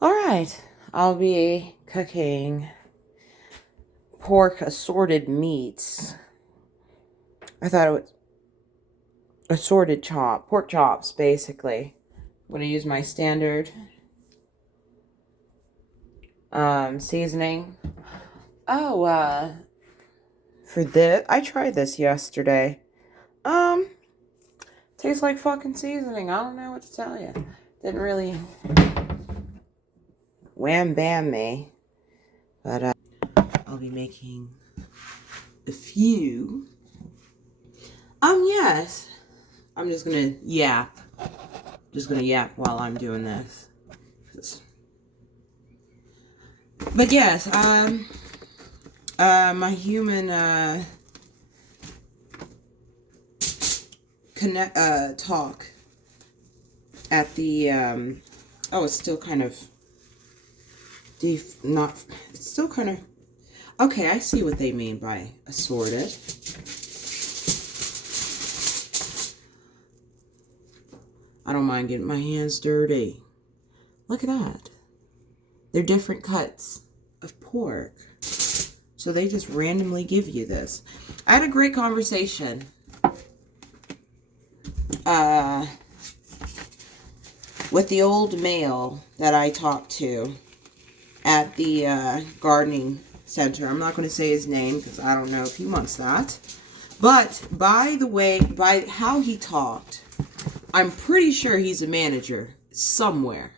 Alright, I'll be cooking pork assorted meats. I thought it was assorted pork chops, basically. I'm going to use my standard seasoning. Oh, for this, I tried this yesterday. Tastes like fucking seasoning. I don't know what to tell you. Didn't really wham bam me. But I'll be making a few. Yes. I'm just gonna yap. Just gonna yap while I'm doing this. But yes, my human talk at the it's still kind of it's still kind of okay. I see what they mean by assorted. I don't mind getting my hands dirty. Look at that. They're different cuts of pork. So they just randomly give you this. I had a great conversation with the old male that I talked to at the gardening center. I'm not going to say his name because I don't know if he wants that. But by the way, by how he talked, I'm pretty sure he's a manager somewhere.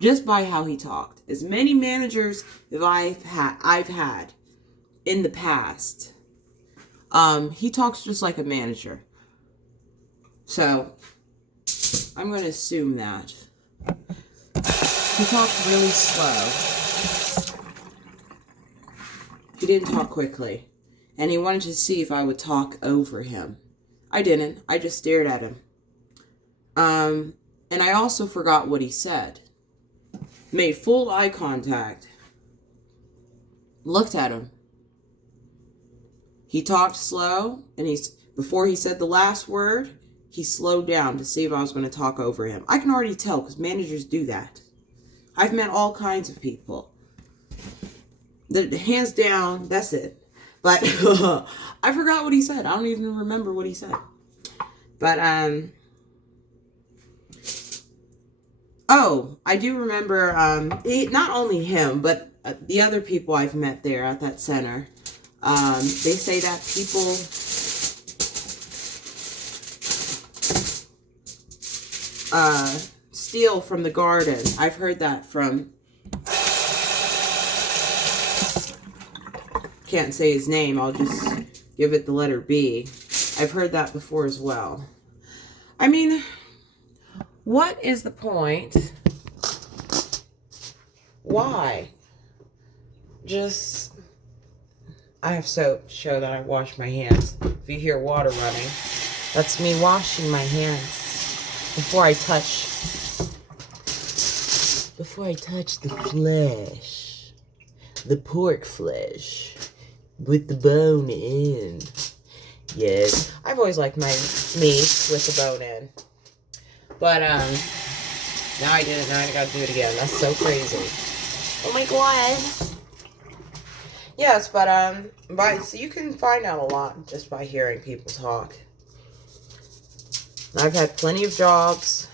Just by how he talked. As many managers as I've had in the past, he talks just like a manager. So I'm going to assume that. He talked really slow. He didn't talk quickly. And he wanted to see if I would talk over him. I didn't. I just stared at him. And I also forgot what he said. Made full eye contact. Looked at him. He talked slow, and before he said the last word, he slowed down to see if I was going to talk over him. I can already tell because managers do that. I've met all kinds of people. Hands down, that's it. But I forgot what he said. I don't even remember what he said. But I do remember not only him, but the other people I've met there at that center. They say that people steal from the garden. I've heard that from, can't say his name, I'll just give it the letter B. I've heard that before as well. I mean, what is the point? Why? I have soap to show that I wash my hands. If you hear water running, that's me washing my hands before I touch the flesh, the pork flesh with the bone in. Yes, I've always liked my meat with the bone in, but now I did it. Now I gotta do it again. That's so crazy. Oh my god. Yes, but so you can find out a lot just by hearing people talk. I've had plenty of jobs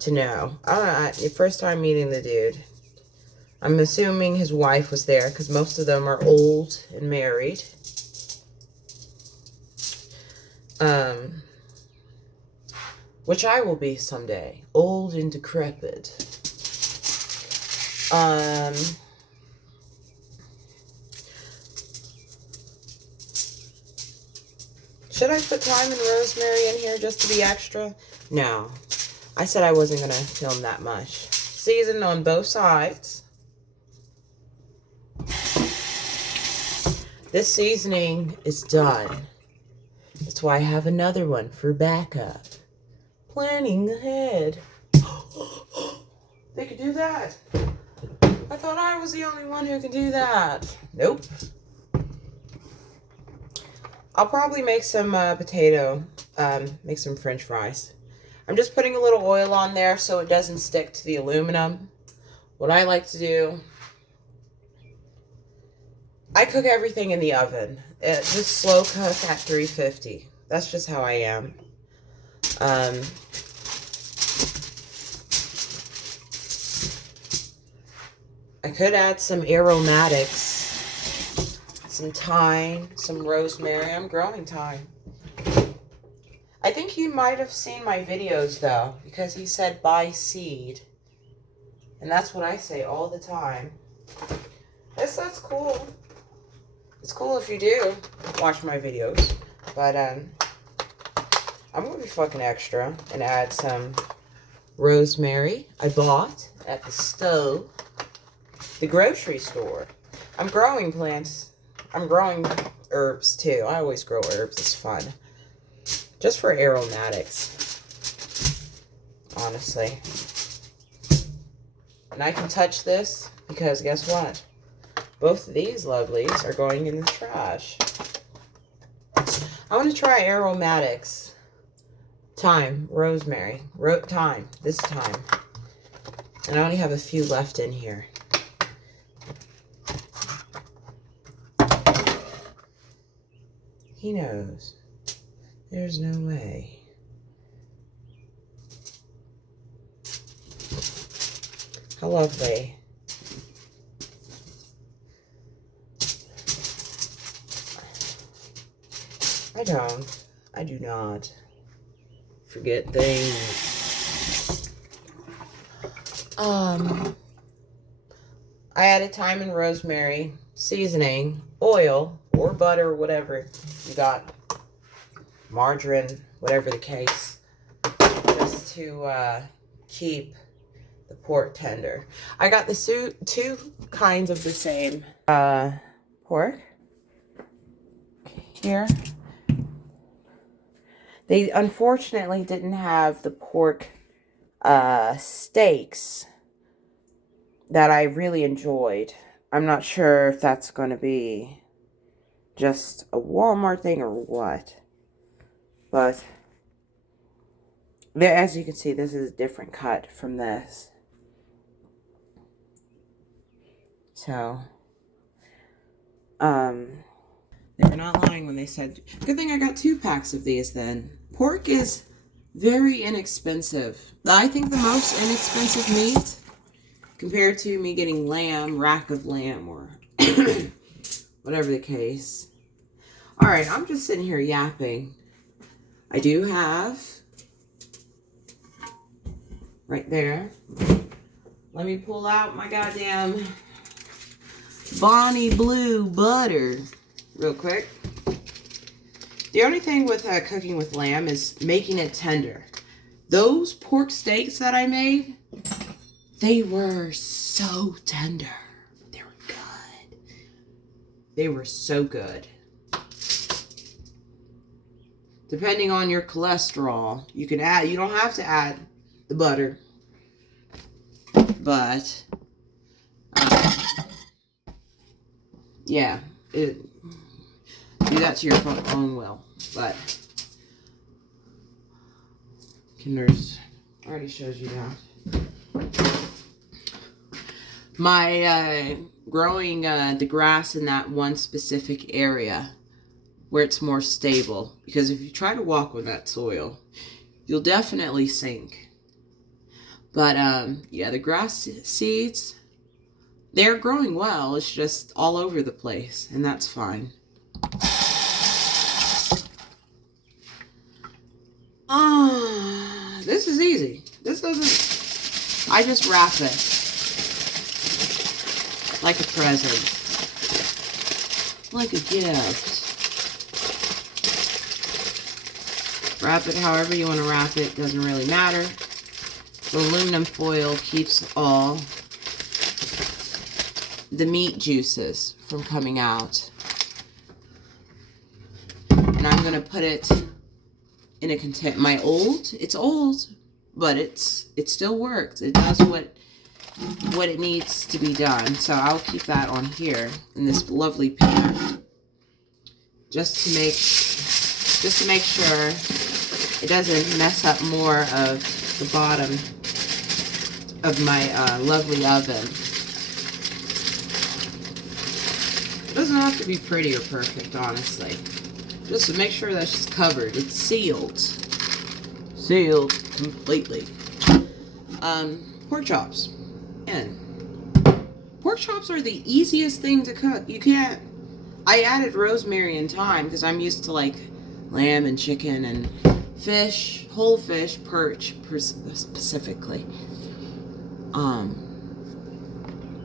to know. The first time meeting the dude, I'm assuming his wife was there because most of them are old and married. Which I will be someday, old and decrepit. Should I put thyme and rosemary in here just to be extra? No. I said I wasn't going to film that much. Seasoned on both sides. This seasoning is done. That's why I have another one for backup. Planning ahead. They could do that. I thought I was the only one who could do that. Nope. I'll probably make some make some French fries. I'm just putting a little oil on there so it doesn't stick to the aluminum. what I like to do, I cook everything in the oven. Just slow cook at 350. That's just how I am. I could add some aromatics, some thyme, some rosemary. I'm growing thyme. I think he might have seen my videos though, because he said buy seed. And that's what I say all the time. That's cool. It's cool if you do watch my videos. But I'm gonna be fucking extra and add some rosemary I bought at the stove, the grocery store. I'm growing plants. I'm growing herbs too. I always grow herbs. It's fun. Just for aromatics, honestly. And I can touch this because guess what? Both of these lovelies are going in the trash. I want to try aromatics. Thyme, rosemary, thyme, this time. And I only have a few left in here. He knows. There's no way. How lovely. I do not forget things. I added thyme and rosemary, seasoning, oil, or butter, whatever you got. Margarine, whatever the case, just to keep the pork tender. I got the two kinds of the same pork here. They unfortunately didn't have the pork steaks that I really enjoyed. I'm not sure if that's going to be just a Walmart thing or what. But, there, as you can see, this is a different cut from this. So, they were not lying when they said, good thing I got 2 packs of these then. Pork is very inexpensive. I think the most inexpensive meat, compared to me getting lamb, rack of lamb, or whatever the case. Alright, I'm just sitting here yapping. I do have, right there, let me pull out my goddamn Bonnie Blue butter real quick. The only thing with cooking with lamb is making it tender. Those pork steaks that I made, they were so tender. They were good. They were so good. Depending on your cholesterol, you can add, you don't have to add the butter. But, yeah, do that to your own will. But, Kinder's already shows you that. My, growing the grass in that one specific area where it's more stable, because if you try to walk on that soil, you'll definitely sink. But yeah, the grass seeds, they're growing well. It's just all over the place, and that's fine. This is easy. This doesn't, I just wrap it like a present, like a gift. Wrap it however you want to wrap it, doesn't really matter. The aluminum foil keeps all the meat juices from coming out. And I'm going to put it in a container. It's old, but it still works. It does what it needs to be done. So I'll keep that on here in this lovely pan. Just to make sure it doesn't mess up more of the bottom lovely oven. It doesn't have to be pretty or perfect, honestly. Just to make sure that it's covered. It's sealed. Sealed completely. Pork chops. And pork chops are the easiest thing to cook. You can't... I added rosemary and thyme because I'm used to like lamb and chicken and fish, whole fish, perch specifically.